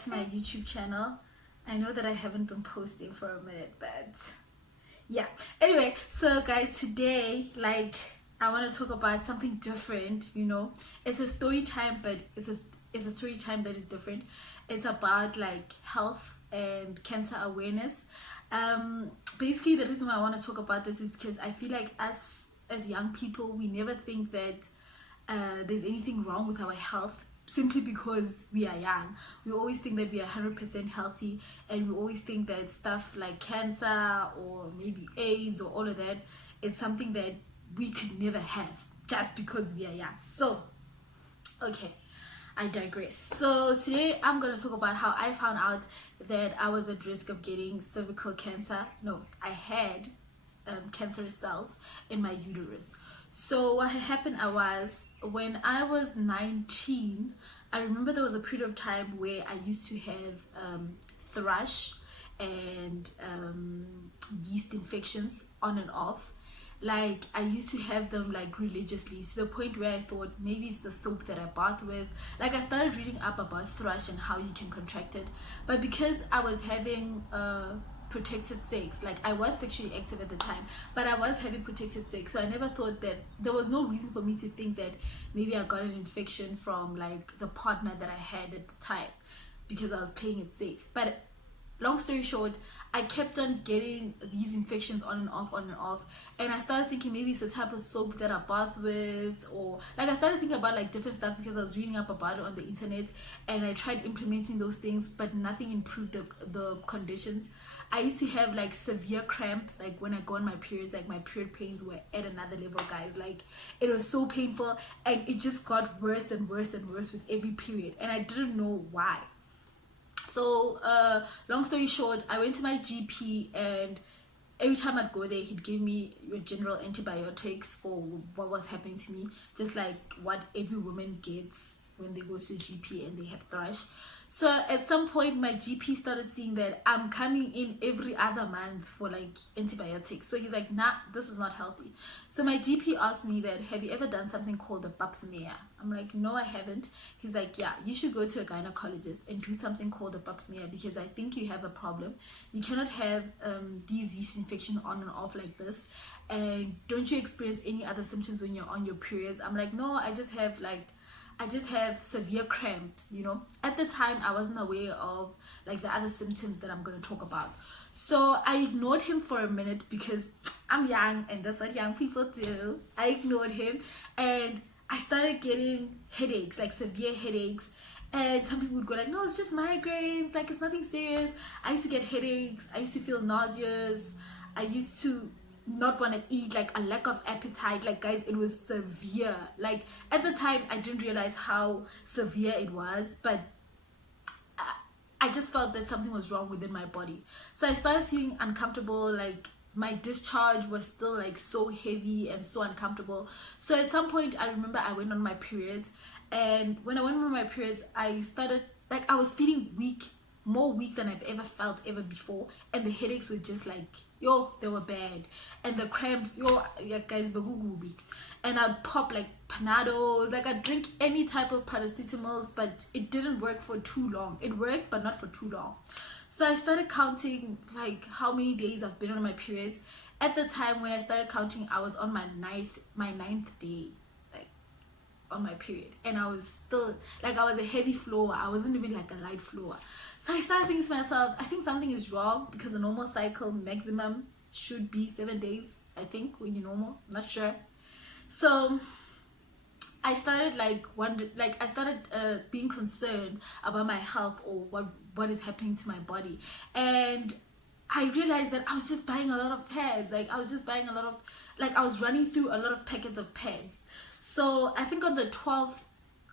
back to my YouTube channel. I know that I haven't been posting for a minute, but yeah. Anyway, so guys, today, I want to talk about something different. It's a story time, but it's a story time that is different. It's about health and cancer awareness. Basically, the reason why I want to talk about this is because I feel like us as young people, we never think that there's anything wrong with our health simply because we are young. We always think that we are 100% healthy, and we always think that stuff like cancer or maybe AIDS or all of that is something that we could never have just because we are young. So, okay, I digress. So today I'm going to talk about how I found out that I was at risk of getting cervical cancer. No, I had cancerous cells in my uterus. So what had happened when I was 19, I remember there was a period of time where I used to have thrush and yeast infections on and off. I used to have them religiously, to the point where I thought maybe it's the soap that I bath with. I started reading up about thrush and how you can contract it, but because I was having protected sex, I was sexually active at the time, but I was having protected sex, so I never thought that there was no reason for me to think that maybe I got an infection from the partner that I had at the time, because I was playing it safe. But long story short, I kept on getting these infections on and off, and I started thinking maybe it's the type of soap that I bath with, or I started thinking about different stuff because I was reading up about it on the internet, and I tried implementing those things, but nothing improved the conditions. I used to have severe cramps, when I go on my periods. My period pains were at another level, guys. It was so painful, and it just got worse and worse and worse with every period, and I didn't know why. So long story short, I went to my GP, and every time I'd go there, he'd give me your general antibiotics for what was happening to me, just like what every woman gets when they go to GP and they have thrush. So at some point, my GP started seeing that I'm coming in every other month for antibiotics. So he's like, nah, this is not healthy. So my GP asked me that, have you ever done something called a pap smear? I'm like, no, I haven't. He's like, yeah, you should go to a gynecologist and do something called a pap smear, because I think you have a problem. You cannot have these yeast infections on and off like this. And don't you experience any other symptoms when you're on your periods? I'm like, no, I just have severe cramps. At the time I wasn't aware of the other symptoms that I'm going to talk about. So I ignored him for a minute because I'm young, and that's what young people do. I ignored him, and I started getting headaches, severe headaches. And some people would go no, it's just migraines, it's nothing serious. I used to get headaches, I used to feel nauseous, I used to not want to eat, a lack of appetite. Guys, it was severe. At the time I didn't realize how severe it was, but I just felt that something was wrong within my body. So I started feeling uncomfortable. My discharge was still so heavy and so uncomfortable. So at some point, I remember I went on my periods, and when I went on my periods, I started I was feeling weak, more weak than I've ever felt ever before, and the headaches were just they were bad, and the cramps, yeah guys, weak. And I'd pop Panados, I'd drink any type of paracetamols, but it didn't work for too long. It worked, but not for too long. So I started counting how many days I've been on my periods. At the time when I started counting, I was on my ninth day on my period, and I was still I was a heavy flower. I wasn't even a light flower. So I started thinking to myself, I think something is wrong, because the normal cycle maximum should be 7 days, I think, when you're normal. I'm not sure. So I started being concerned about my health, or what is happening to my body. And I realized that I was just buying a lot of pads. I was just buying a lot of I was running through a lot of packets of pads. So I think on the 12th,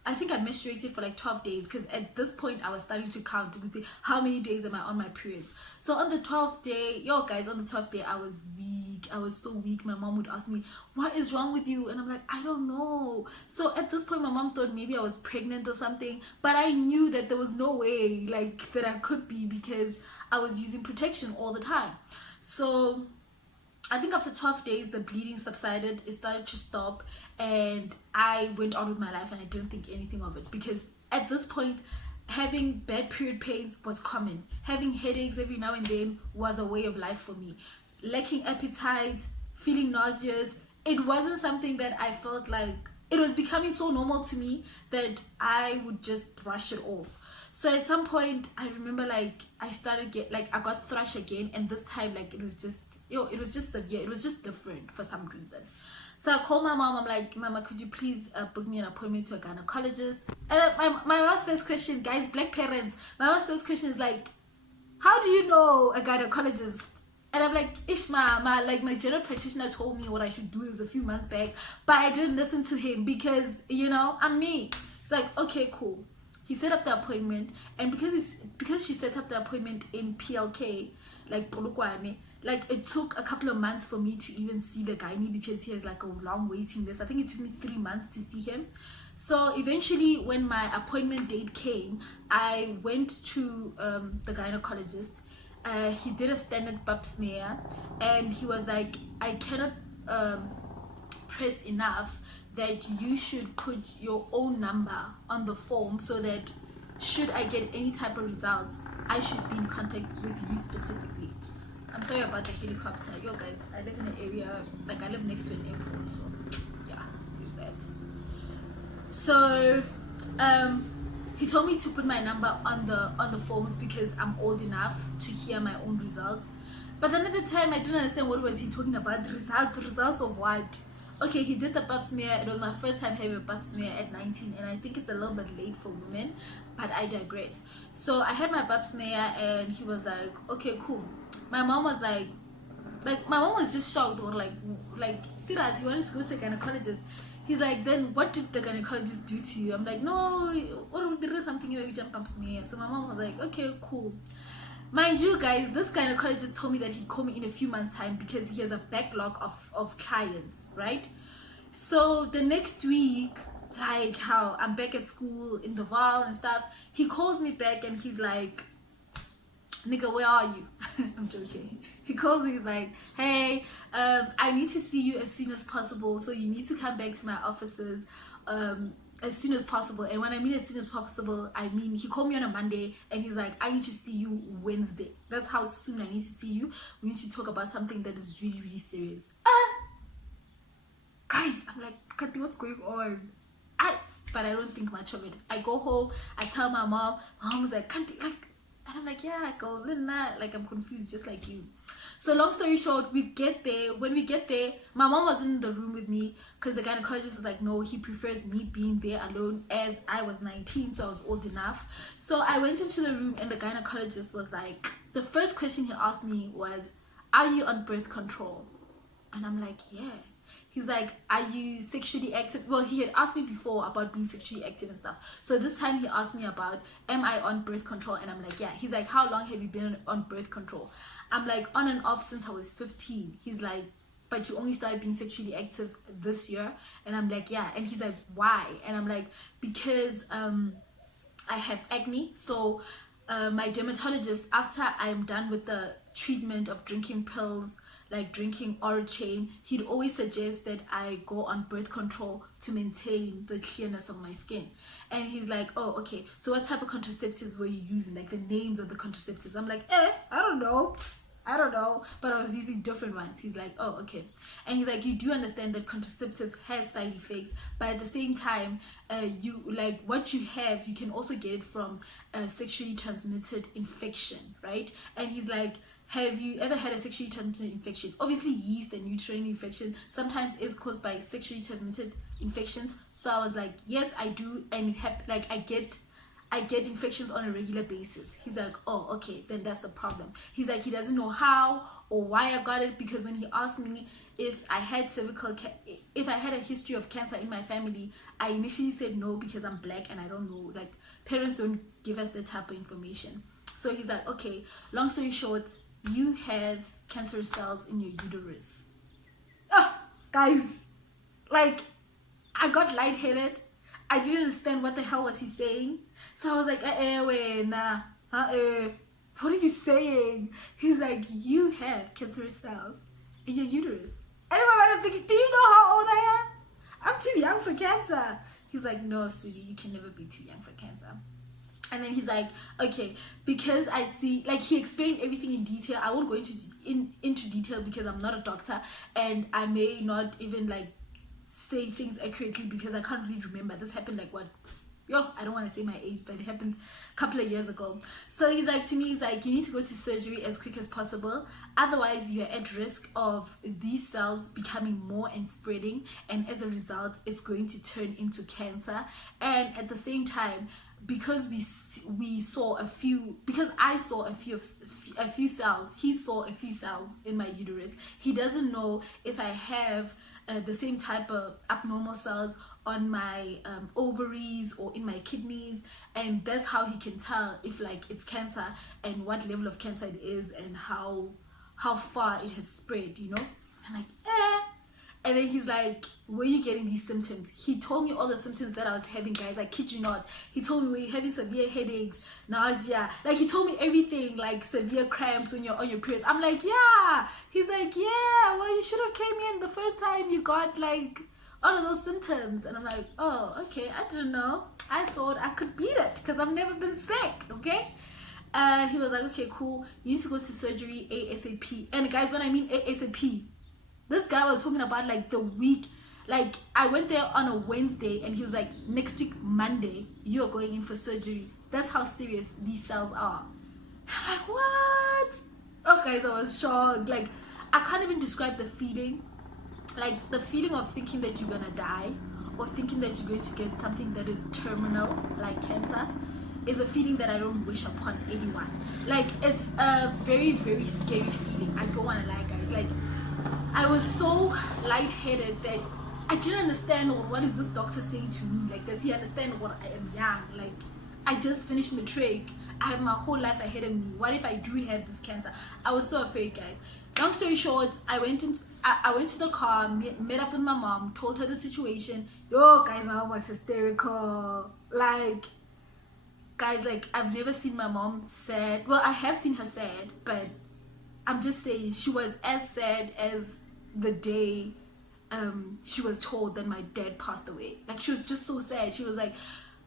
I think I menstruated for 12 days, because at this point I was starting to count to see how many days am I on my periods. So on the 12th day, guys, on the 12th day I was weak. I was so weak. My mom would ask me, what is wrong with you? And I'm like, I don't know. So at this point my mom thought maybe I was pregnant or something, but I knew that there was no way that I could be, because I was using protection all the time. So I think after 12 days, the bleeding subsided, it started to stop, and I went on with my life, and I didn't think anything of it, because at this point, having bad period pains was common. Having headaches every now and then was a way of life for me. Lacking appetite, feeling nauseous, it wasn't something that I felt like, it was becoming so normal to me that I would just brush it off. So at some point, I remember like I got thrush again, and this time like it was just severe. It was just different for some reason. So I called my mom. I'm like, Mama, could you please book me an appointment to a gynecologist? And then my mom's first question, guys, black parents, my mom's first question is like, how do you know a gynecologist? And I'm like, Ishma, like my general practitioner told me what I should do this a few months back, but I didn't listen to him because, I'm me. It's like, okay, cool. He set up the appointment, and because she set up the appointment in PLK, like Polokwane, like it took a couple of months for me to even see the gynae because he has like a long waiting list. I think it took me 3 months to see him. So eventually, when my appointment date came, I went to the gynecologist. He did a standard pap smear, and he was like, I cannot press enough that you should put your own number on the form so that should I get any type of results, I should be in contact with you specifically. I'm sorry about the helicopter. Yo guys, I live in an area, like I live next to an airport, so yeah, use that. So he told me to put my number on the forms because I'm old enough to hear my own results. But then at the time I didn't understand what was he talking about. Results of what? Okay, he did the pap smear. It was my first time having a pap smear at 19, and I think it's a little bit late for women, but I digress. So I had my pap smear, and he was like, okay, cool. My mom was like my mom was just shocked, or like serious, you wanted to go to a gynecologist. He's like, then what did the gynecologist do to you? I'm like, no, or there is something about jump pap smear. So my mom was like, okay, cool. Mind you guys, this gynecologist told me that he'd call me in a few months time because he has a backlog of clients, right? So the next week, like how I'm back at school in the Val and stuff, he calls me back and he's like, nigga, where are you? I'm joking. He calls me, he's like, hey, I need to see you as soon as possible, so you need to come back to my offices as soon as possible. And when I mean as soon as possible, I mean he called me on a Monday and he's like, I need to see you Wednesday. That's how soon I need to see you. We need to talk about something that is really, really serious. Guys, I'm like, Kati, what's going on? But I don't think much of it. I go home, I tell my mom. My mom was like, Kati, like, and I'm like, yeah, girl, like I'm confused just like you. So long story short, we get there. When we get there, my mom wasn't in the room with me because the gynecologist was like, no, he prefers me being there alone, as I was 19, so I was old enough. So I went into the room and the gynecologist was like, the first question he asked me was, are you on birth control? And I'm like, yeah. He's like, are you sexually active? Well, he had asked me before about being sexually active and stuff. So this time he asked me about, am I on birth control? And I'm like, yeah. He's like, how long have you been on birth control? I'm like, on and off since I was 15. He's like, but you only started being sexually active this year? And I'm like, yeah. And he's like, why? And I'm like, because I have acne. So my dermatologist, after I'm done with the treatment of drinking pills, like drinking Orochain, he'd always suggest that I go on birth control to maintain the clearness of my skin. And he's like, oh, okay, so what type of contraceptives were you using? Like the names of the contraceptives. I'm like, I don't know. I don't know. But I was using different ones. He's like, oh, okay. And he's like, you do understand that contraceptives has side effects, but at the same time, you like what you have, you can also get it from a sexually transmitted infection, right? And he's like, have you ever had a sexually transmitted infection? Obviously, yeast and uterine infection sometimes is caused by sexually transmitted infections. So I was like, yes, I do, and like I get infections on a regular basis. He's like, oh, okay, then that's the problem. He's like, he doesn't know how or why I got it, because when he asked me if I had if I had a history of cancer in my family, I initially said no because I'm black and I don't know. Like parents don't give us that type of information. So he's like, okay, long story short, you have cancerous cells in your uterus. Guys, like I got lightheaded. I didn't understand what the hell was he saying. So I was like, wait, nah, what are you saying? He's like, you have cancerous cells in your uterus. And in my mind I'm thinking, do you know how old I am? I'm too young for cancer. He's like, no, sweetie, you can never be too young for cancer. And then he's like, okay, because I see, like, he explained everything in detail. I won't go into detail because I'm not a doctor, and I may not even like say things accurately because I can't really remember. This happened like what? I don't want to say my age, but it happened a couple of years ago. So he's like, to me, he's like, you need to go to surgery as quick as possible. Otherwise, you're at risk of these cells becoming more and spreading. And as a result, it's going to turn into cancer. And at the same time, because we saw a few, because I saw a few cells, he saw a few cells in my uterus. He doesn't know if I have the same type of abnormal cells on my ovaries or in my kidneys, and that's how he can tell if like it's cancer and what level of cancer it is and how far it has spread, you know. I'm like, and then he's like, where are you getting these symptoms? He told me all the symptoms that I was having, guys. I kid you not. He told me, were you having severe headaches, nausea? Like, he told me everything, like severe cramps when you're on your periods. I'm like, yeah. He's like, yeah, well, you should have came in the first time you got like all of those symptoms. And I'm like, oh, okay, I didn't know. I thought I could beat it because I've never been sick, okay? He was like, okay, cool. You need to go to surgery ASAP. And guys, when I mean ASAP, this guy was talking about like the week. Like, I went there on a Wednesday and he was like, next week Monday you're going in for surgery. That's how serious these cells are. I'm like, what? Oh guys, I was shocked. Like, I can't even describe the feeling. Like, the feeling of thinking that you're gonna die or thinking that you're going to get something that is terminal, like cancer, is a feeling that I don't wish upon anyone. Like, it's a very, very scary feeling. I don't want to lie, guys. Like, I was so lightheaded that I didn't understand what is this doctor saying to me. Like, does he understand what I am young? Like, I just finished matric. I have my whole life ahead of me. What if I do have this cancer? I was so afraid, guys. Long story short, I went to the car, met up with my mom, told her the situation. Yo, guys, my mom was hysterical. Like, guys, like, I've never seen my mom sad. Well, I have seen her sad, but I'm just saying she was as sad as the day she was told that my dad passed away. Like, she was just so sad. She was like,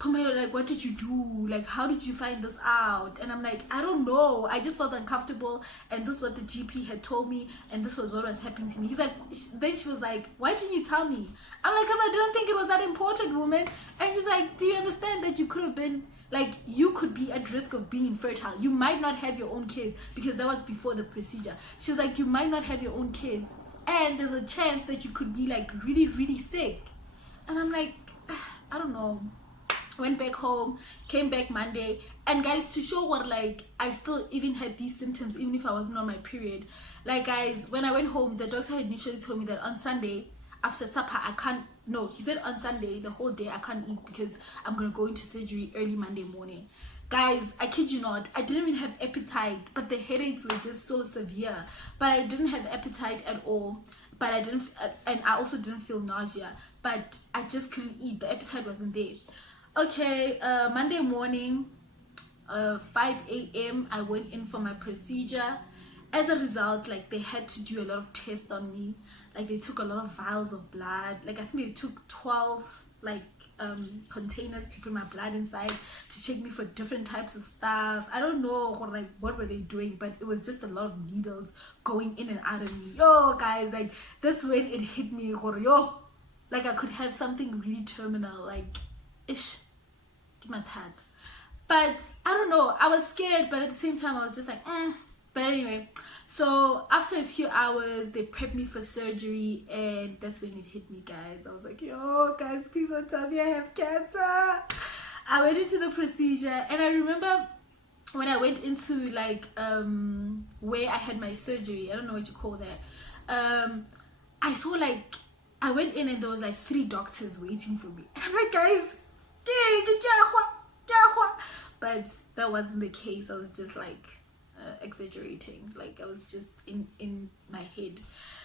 Pamela, like, what did you do? Like, how did you find this out? And I'm like, I don't know. I just felt uncomfortable, and this is what the GP had told me, and this was what was happening to me. He's like, then she was like, why didn't you tell me? I'm like, because I didn't think it was that important, woman. And she's like, do you understand that you could have been, like, you could be at risk of being infertile. You might not have your own kids, because that was before the procedure. She's like, you might not have your own kids, and there's a chance that you could be like really, really sick. And I'm like, I don't know. Went back home, came back Monday, and guys, to show what, like, I still even had these symptoms even if I wasn't on my period. Like, guys, when I went home, the doctor had initially told me that on Sunday after supper I can't, no, he said on Sunday the whole day I can't eat because I'm gonna go into surgery early Monday morning. Guys, I kid you not, I didn't even have appetite, but the headaches were just so severe. But I didn't have appetite at all, but I didn't, and I also didn't feel nausea, but I just couldn't eat. The appetite wasn't there. Okay, Monday morning, 5 a.m. I went in for my procedure. As a result, like, they had to do a lot of tests on me. Like, they took a lot of vials of blood. Like, I think they took 12 like containers to put my blood inside to check me for different types of stuff. I don't know what were they doing, but it was just a lot of needles going in and out of me. Yo, guys, like, that's when it hit me. Yo, like, I could have something really terminal, like, ish, give my tag. But I don't know, I was scared, but at the same time I was just like, But anyway, so after a few hours they prepped me for surgery, and that's when it hit me, guys. I was like, yo, guys, please don't tell me I have cancer. I went into the procedure, and I remember when I went into like where I had my surgery, I don't know what you call that, I saw, like, I went in and there was like 3 doctors waiting for me, and I'm like, guys, but that wasn't the case. I was just like exaggerating. Like, I was just in my head.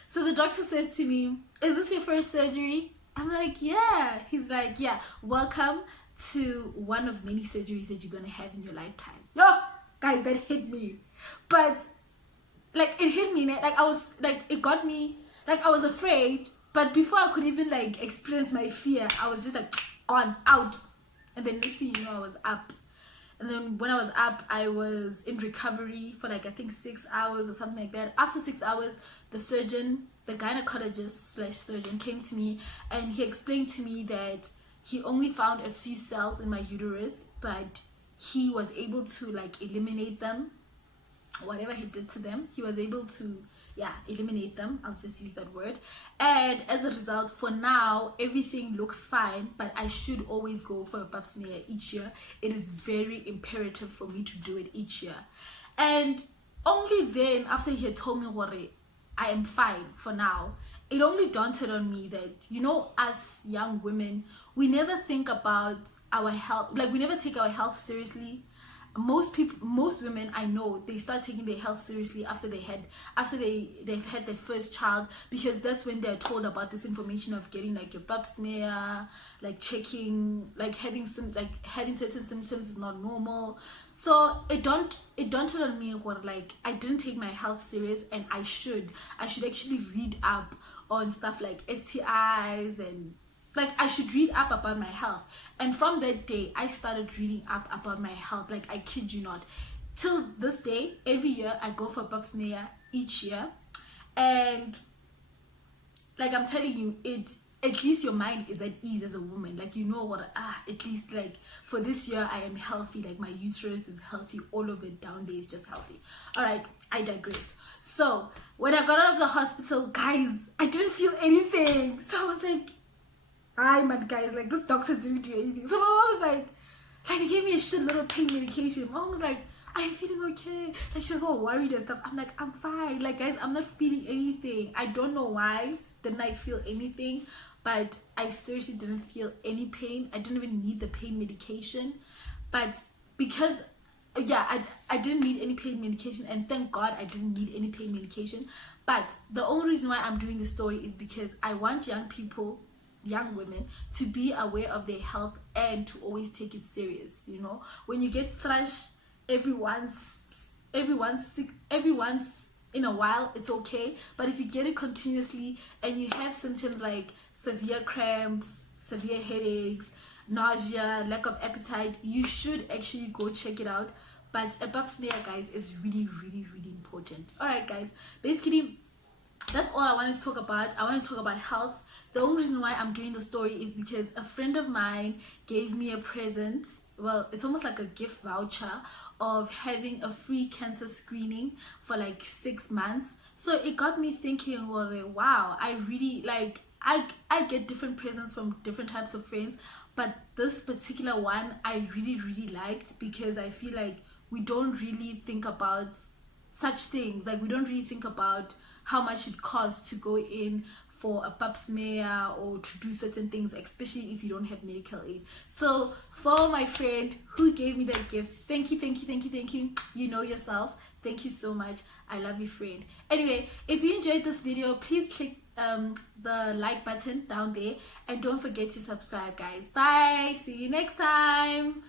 So the doctor says to me, is this your first surgery? I'm like, yeah. He's like, yeah, welcome to one of many surgeries that you're gonna have in your lifetime. Yo, guys, that hit me. But like, it hit me, like, I was like, it got me, like, I was afraid, but before I could even like experience my fear, I was just like, gone out. And then next thing you know, I was up. And then when I was up, I was in recovery for like I think 6 hours or something like that. After 6 hours, the surgeon, the gynecologist slash surgeon, came to me and he explained to me that he only found a few cells in my uterus, but he was able to like eliminate them. Whatever he did to them, he was able to, yeah, eliminate them. I'll just use that word. And as a result, for now, everything looks fine, but I should always go for a pap smear each year. It is very imperative for me to do it each year. And only then, after he had told me what I am fine for now, it only dawned on me that, you know, as young women, we never think about our health, like we never take our health seriously. Most women I know, they start taking their health seriously after they've had their first child, because that's when they're told about this information of getting like your pap smear, like checking, like having certain symptoms is not normal. So it dawned on me what, like, I didn't take my health serious, and I should actually read up on stuff like STIs, and like I should read up about my health. And from that day, I started reading up about my health. Like, I kid you not, till this day, every year I go for a pap smear each year. And like I'm telling you, it, at least your mind is at ease as a woman. Like, you know what, at least like for this year I am healthy, like my uterus is healthy, all of it down there is just healthy. All right, I digress. So when I got out of the hospital, guys, I didn't feel anything. So I was like, hi man, guys, like this doctor didn't do anything. So my mom was like they gave me a shit little pain medication. My mom was like, are you feeling okay? Like, she was all worried and stuff. I'm like, I'm fine. Like, guys, I'm not feeling anything. I don't know why didn't I feel anything, but I seriously didn't feel any pain. I didn't even need the pain medication, but because I didn't need any pain medication, and thank God I didn't need any pain medication. But the only reason why I'm doing this story is because I want young women to be aware of their health and to always take it serious. You know, when you get thrush every once in a while, it's okay, but if you get it continuously and you have symptoms like severe cramps, severe headaches, nausea, lack of appetite, you should actually go check it out. But a pap smear, guys, is really, really, really important. All right, guys, basically that's all I wanted to talk about. I want to talk about health. The only reason why I'm doing the story is because a friend of mine gave me a present. Well, it's almost like a gift voucher of having a free cancer screening for like 6 months. So it got me thinking, well, wow, I really like, I get different presents from different types of friends, but this particular one I really, really liked, because I feel like we don't really think about such things. Like, we don't really think about how much it costs to go in for a pap smear or to do certain things, especially if you don't have medical aid. So for my friend who gave me that gift, thank you. You know yourself. Thank you so much. I love you, friend. Anyway, if you enjoyed this video, please click the like button down there, and don't forget to subscribe, guys. Bye. See you next time.